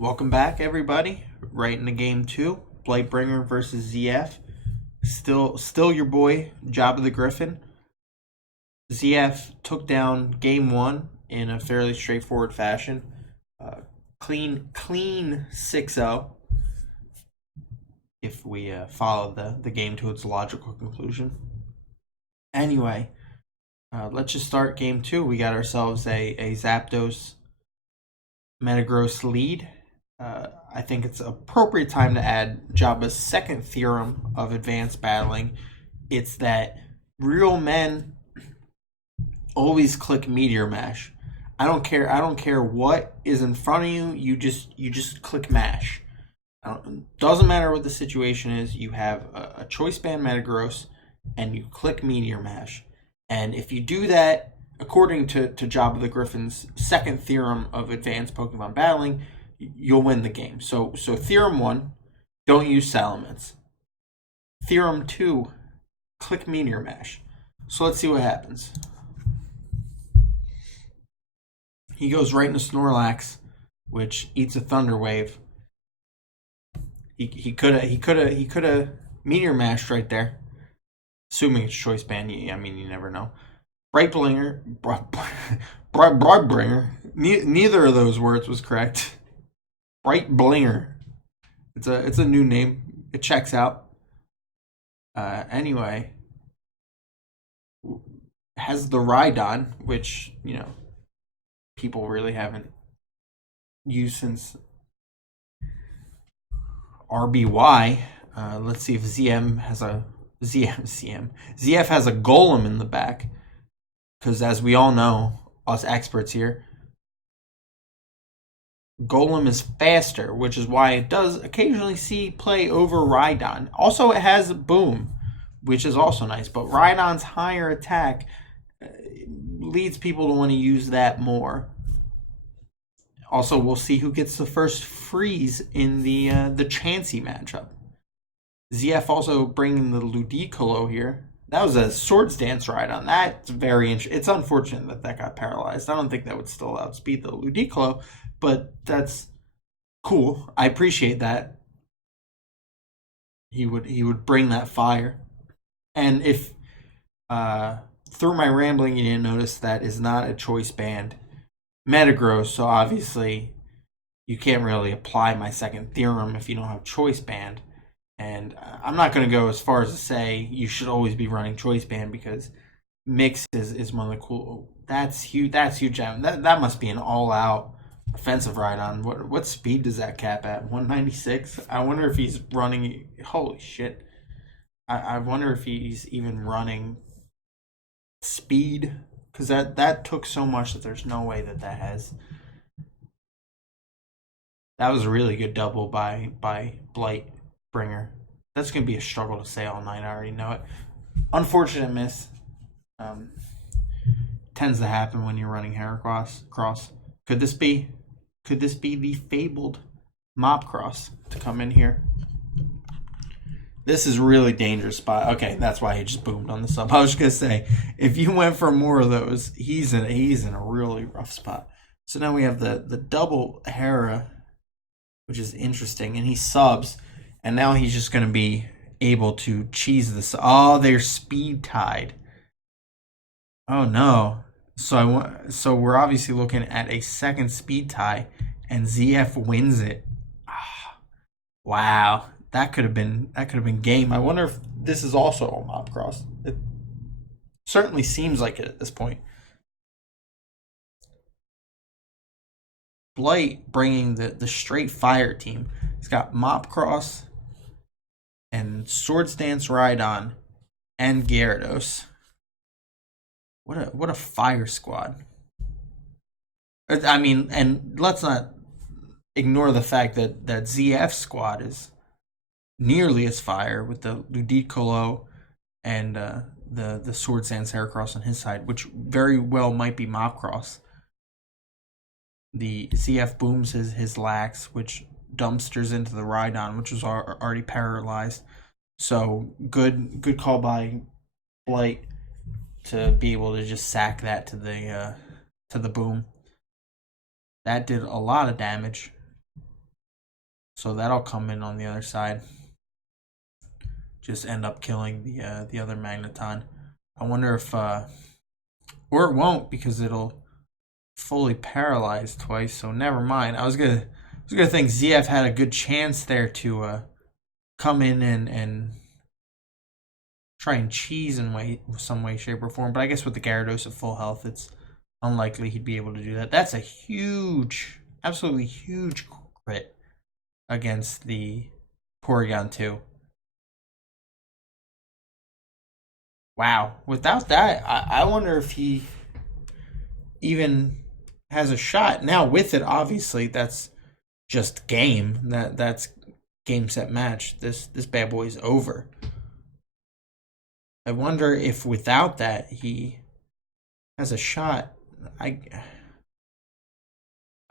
Welcome back, everybody. Right into game two, Blightbringer versus ZF. Still your boy, JabbaTheGriffin. ZF took down game one in a fairly straightforward fashion. Clean 6-0 if we follow the game to its logical conclusion. Anyway, let's just start game two. We got ourselves a Zapdos Metagross lead. I think it's appropriate time to add Jabba's second theorem of advanced battling. It's that real men always click Meteor Mash. I don't care what is in front of you. You just click Mash. Doesn't matter what the situation is. You have a Choice Band Metagross, and you click Meteor Mash. And if you do that, according to JabbaTheGriffin's second theorem of advanced Pokemon battling, you'll win the game. So theorem 1, don't use Salamence. Theorem 2, click Meteor Mash. So let's see what happens. He goes right into Snorlax, which eats a Thunder Wave. He could have Meteor Mashed right there, assuming it's Choice Band. I mean, you never know. Blightbringer, neither of those words was correct. Blightbringer. It's a new name. It checks out. Anyway, has the Rhydon, which people really haven't used since RBY. Let's see if ZF has a Golem in the back, because as we all know, us experts here, Golem is faster, which is why it does occasionally see play over Rhydon. Also, it has Boom, which is also nice, but Rhydon's higher attack leads people to want to use that more. Also, we'll see who gets the first freeze in the Chansey matchup. ZF also bringing the Ludicolo here. That was a Swords Dance Rhydon. That's very interesting. It's unfortunate that got paralyzed. I don't think that would still outspeed the Ludicolo, but that's cool. I appreciate that. He would bring that fire. And if through my rambling you didn't notice, that is not a Choice Band Metagross, so obviously you can't really apply my second theorem if you don't have Choice Band. And I'm not going to go as far as to say you should always be running Choice Band, because Mix is one of the cool. That's huge. That's huge. That must be an all-out offensive Rhydon. What speed does that cap at? 196. I wonder if he's running. Holy shit! I wonder if he's even running speed, because that took so much that there's no way that has. That was a really good double by Blightbringer. That's going to be a struggle to say all night. I already know it. Unfortunate miss. Tends to happen when you're running Heracross. Could this be the fabled Mopcross to come in here? This is really dangerous spot. Okay, that's why he just boomed on the sub. I was just gonna say, if you went for more of those, he's in a really rough spot. So now we have the double Hera, which is interesting, and he subs, and now he's just gonna be able to cheese this. Oh, they're speed tied. Oh no. So we're obviously looking at a second speed tie, and ZF wins it. Wow, that could have been game. I wonder if this is also a Mopcross. It certainly seems like it at this point. Blight bringing the straight fire team. He's got Mopcross and Swords Dance Rhydon and Gyarados. What a fire squad. I mean, and let's not ignore the fact that ZF squad is nearly as fire, with the Ludicolo and the Swords Dance Heracross on his side, which very well might be Mopcross. The ZF booms his Lax, which dumpsters into the Rhydon, which was already paralyzed. So good call by Blight to be able to just sack that to the boom. That did a lot of damage. So that'll come in on the other side. Just end up killing the other Magneton. I wonder if or it won't, because it'll fully paralyze twice. So never mind. I was gonna think ZF had a good chance there to come in and try and cheese in some way, shape, or form. But I guess with the Gyarados at full health, it's unlikely he'd be able to do that. That's a huge, absolutely huge crit against the Porygon 2. Wow. Without that, I wonder if he even has a shot. Now with it, obviously, that's just game. That's game, set, match. This bad boy's over. I wonder if without that he has a shot. I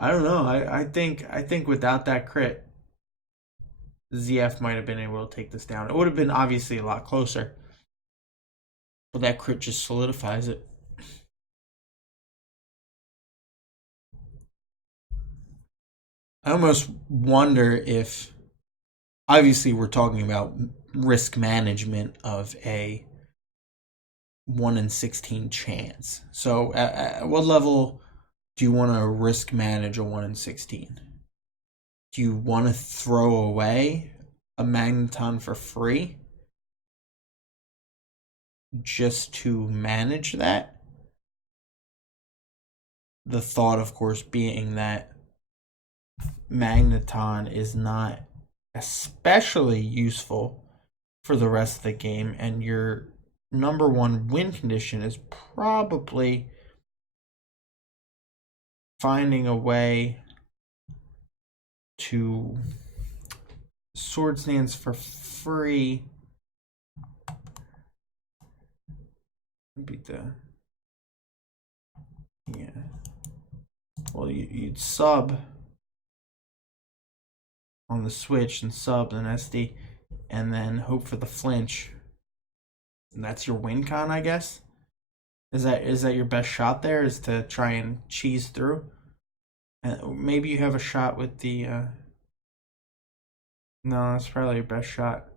don't know. I think without that crit, ZF might have been able to take this down. It would have been obviously a lot closer, but that crit just solidifies it. I almost wonder if, obviously we're talking about risk management of a 1 in 16 chance. So at what level do you want to risk manage a 1 in 16? Do you want to throw away a Magneton for free just to manage that? The thought, of course, being that Magneton is not especially useful for the rest of the game, and your number one win condition is probably finding a way to Swords Dance for free. Beat the, yeah. Well, you'd sub on the Switch and sub an SD, and then hope for the flinch. And that's your win con, I guess. Is that your best shot there? Is to try and cheese through? And maybe you have a shot with the. No, that's probably your best shot.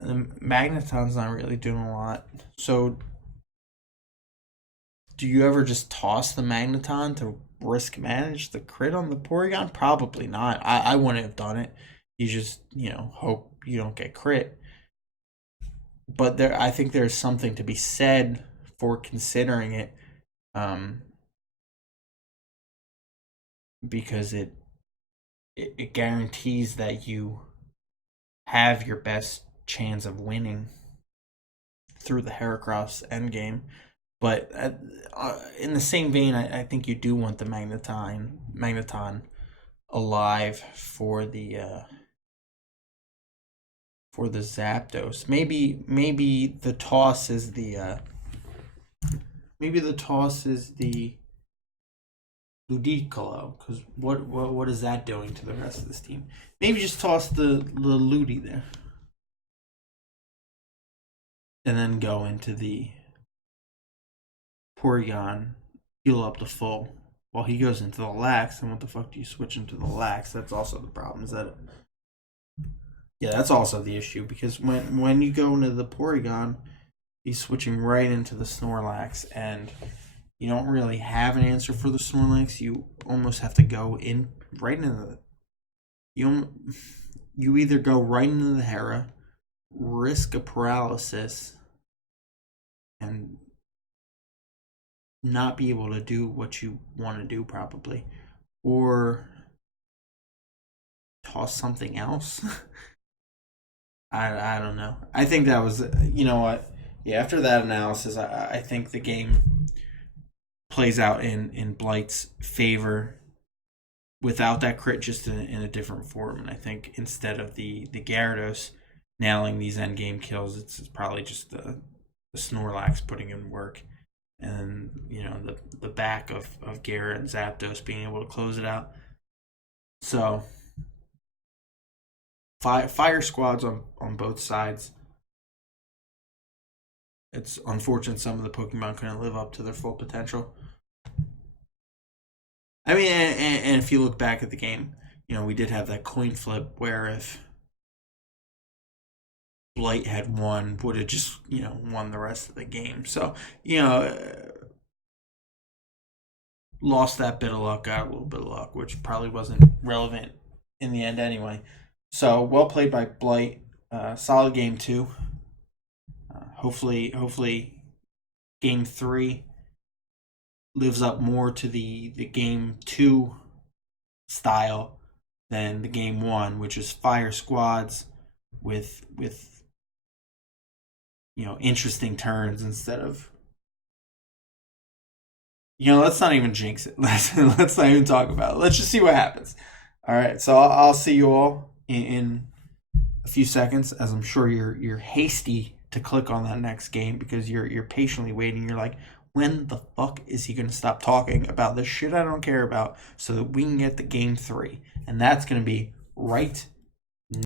And Magneton's not really doing a lot. So, do you ever just toss the Magneton to risk manage the crit on the Porygon? Probably not. I wouldn't have done it. You just, hope you don't get crit. But I think there's something to be said for considering it, because it guarantees that you have your best chance of winning through the Heracross endgame. But in the same vein, I think you do want the Magneton alive for the Zapdos. Maybe the toss is the Ludicolo, because what is that doing to the rest of this team? Maybe just toss the Ludi there, and then go into the Porygon, heal up to full, while he goes into the Lax. And what the fuck do you switch into the Lax? That's also the problem. Is that yeah, that's also the issue, because when you go into the Porygon, he's switching right into the Snorlax, and you don't really have an answer for the Snorlax. You almost have to go in right into the. You either go right into the Hera, risk a paralysis, and not be able to do what you want to do probably, or toss something else. I don't know. I think that was, you know what? Yeah, after that analysis, I think the game plays out in Blight's favor without that crit, just in a different form. And I think instead of the Gyarados nailing these endgame kills, it's probably just the Snorlax putting in work. And, the back of Gyara and Zapdos being able to close it out. So, fire squads on both sides. It's unfortunate some of the Pokemon couldn't live up to their full potential. I mean, and if you look back at the game, we did have that coin flip where if Blight had won, would have just, won the rest of the game. So, lost that bit of luck, got a little bit of luck, which probably wasn't relevant in the end anyway. So, well played by Blight. Solid game 2. Hopefully, game 3 lives up more to the game 2 style than the game 1, which is fire squads with interesting turns instead of let's not even jinx it. Let's not even talk about it. Let's just see what happens. All right, so I'll see you all in a few seconds, as I'm sure you're hasty to click on that next game because you're patiently waiting. You're like, when the fuck is he going to stop talking about this shit I don't care about so that we can get the game 3? And that's going to be right